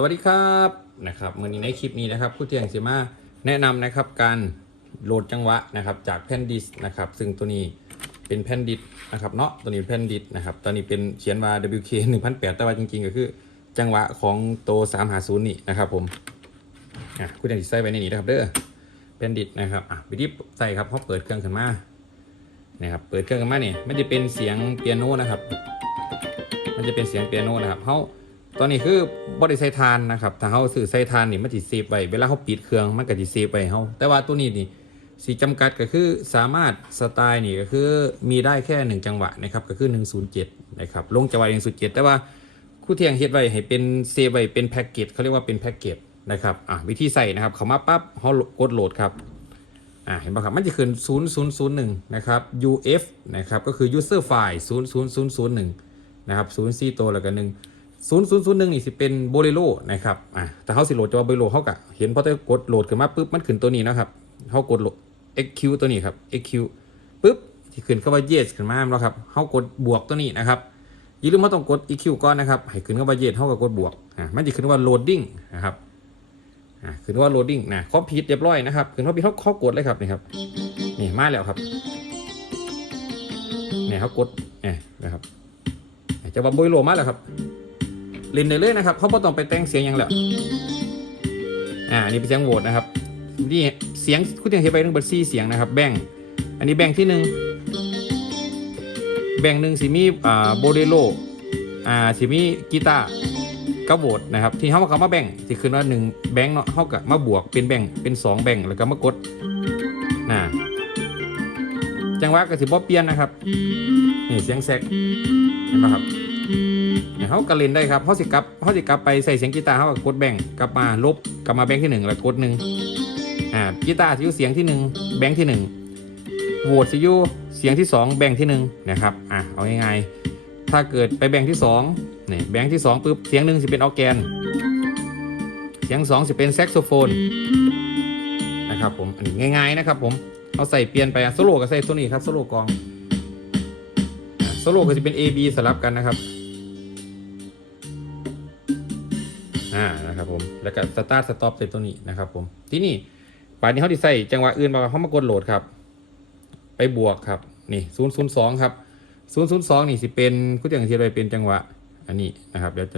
สวัสดีครับนะครับวันนี้ในคลิปนี้นะครับผู้เที่ยงสิมาแนะนำนะครับการโหลดจังหวะนะครับจากแผ่นดิสก์นะครับซึ่งตัวนี้เป็นแผ่นดิสก์นะครับเนาะตัวนี้เป็นแผ่นดิสก์นะครับตอนนี้เป็นเขียนว่า WK 1008 แต่ว่าจริงๆ ก็คือจังหวะของโตว350นี่นะครับผมอะผู้เที่ยงใส่ไว้ในนี้นะครับเด้อแผ่นดิสก์นะครับอะวิธีใส่ครับเขาเปิดเครื่องขึ้นมานะครับเปิดเครื่องขึ้นมาเนี่ยมันจะเป็นเสียงเปียโนนะครับมันจะเป็นเสียงเปียโนนะครับเขา ตอนนี้คือบริไซทานนะครับ ถ้าเขาสื่อไซทานนี่มันจะเซฟไว้เวลาเขาปิดเครื่องมันก็จะเซฟไว้เขาแต่ว่าตัวนี้นี่สีจำกัดก็คือสามารถสไตล์นี่ก็คือมีได้แค่ 1 จังหวะนะครับก็คือ 107 นะครับลงจังหวะ107 แต่ว่าคู่เทียงเฮ็ดไว้ให้เป็นเซฟไว้เป็นแพ็กเกจเขาเรียกว่าเป็นแพ็กเกจนะครับอะวิธีใส่นะครับเขามาปั๊บเขากดโหลดครับอ่าเห็นป่ะครับมันจะขึ้น 0001 นะครับ UF นะครับก็คือ user file 00001 นะครับ0 4ตัวแล้วก็1 0001นี่สิเป็นโบเลโ o นะครับอ่าแต่เขาสิโหลดจะว่าโบเลโ o เขากะเห็นพอได้กดโหลดขึ้นมาปุ๊บมันขึ้นตัวนี้นะครับเขากดโหลด XQ ตัวนี้ครับ XQ ปุ๊บที่ขึ้นเข้าว่า yes ขึ้นมาแล้วครับเขากดบวกตัวนี้นะครับอย่าลืมว่าต้องกด EQ ก่อนนะครับให้ขึ้นเข้าว่า yes เขาก็กดบวกอ่ามันจะขึ้นว่า loading นะครับอ่าขึ้นว่า loading นะคอมพิวเรียบร้อยนะครับขึ้นว่าพี่เขาเขากดเลยครับนี่ครับนี่มาแล้วครับเนี่ยเขากดเนี่ยนะครับจะว่าโบยโลมาแล้วครับ เล่นได้เลยนะครับเขาไม่ต้องไปแต่งเสียงยังแล้วอ่านนี้เป็นเสียงโหวตนะครับนี่เสียงคุณยังเห็นไปทั้งเบิดซี่เสียงนะครับ แบ่ง อันนี้แบ่งที่หนึ่งแบ่งหนึ่งสิมีอ่าโบเดโลอ่าสิมีกีตาร์ก็โหวตนะครับ ที่เขาเขามาแบ่งที่ขึ้นว่าหนึ่งแบ่งเนาะเขากับมาบวกเป็นแบ่งเป็นสองแบ่งแล้วก็มากดนะจังหวะก็สิบ่เปลี่ยนนะครับนี่เสียงแซกเห็นไหมครับ เขากระเล่นได้ครับเขาสิกลับเขาสิกลับไปใส่เสียงกีตาร์เขาก็กดแบ่งกลับมาลบกลับมาแบ่งที่หนึ่งแล้วกดหนึ่งอ่ากีตาร์สิอยู่เสียงที่หนึ่งแบ่งที่หนึ่งโหวตสิอยู่เสียงที่สองแบ่งที่หนึ่งนะครับอะเอาง่ายๆถ้าเกิดไปแบ่งที่สองนี่แบ่งที่สองปุ๊บเสียงหนึ่งสิเป็นออแกน เสียงสองสิเป็นแซกโซโฟนนะครับผมอันนี้ง่ายๆนะครับผมเอาใส่เปลี่ยนไปโซโล่ก็ใส่ตัวนี้ครับโซโล่กองโซโล่ก็จะเป็น A B สลับกันนะครับ อ่านะครับผมแล้วก็สตาร์ทสต็อปเส่ตัวนี้นะครับผมที่นี่ป่านนี้เขาดีใส่จังหวะอื่นมาเขามากดโหลดครับ ไปบวกครับนี่002ครับศูนย์ศูนย์สองนี่สิเป็นคุณอย่างที่เราเป็นจังหวะอันนี้นะครับเดี๋ยวจะ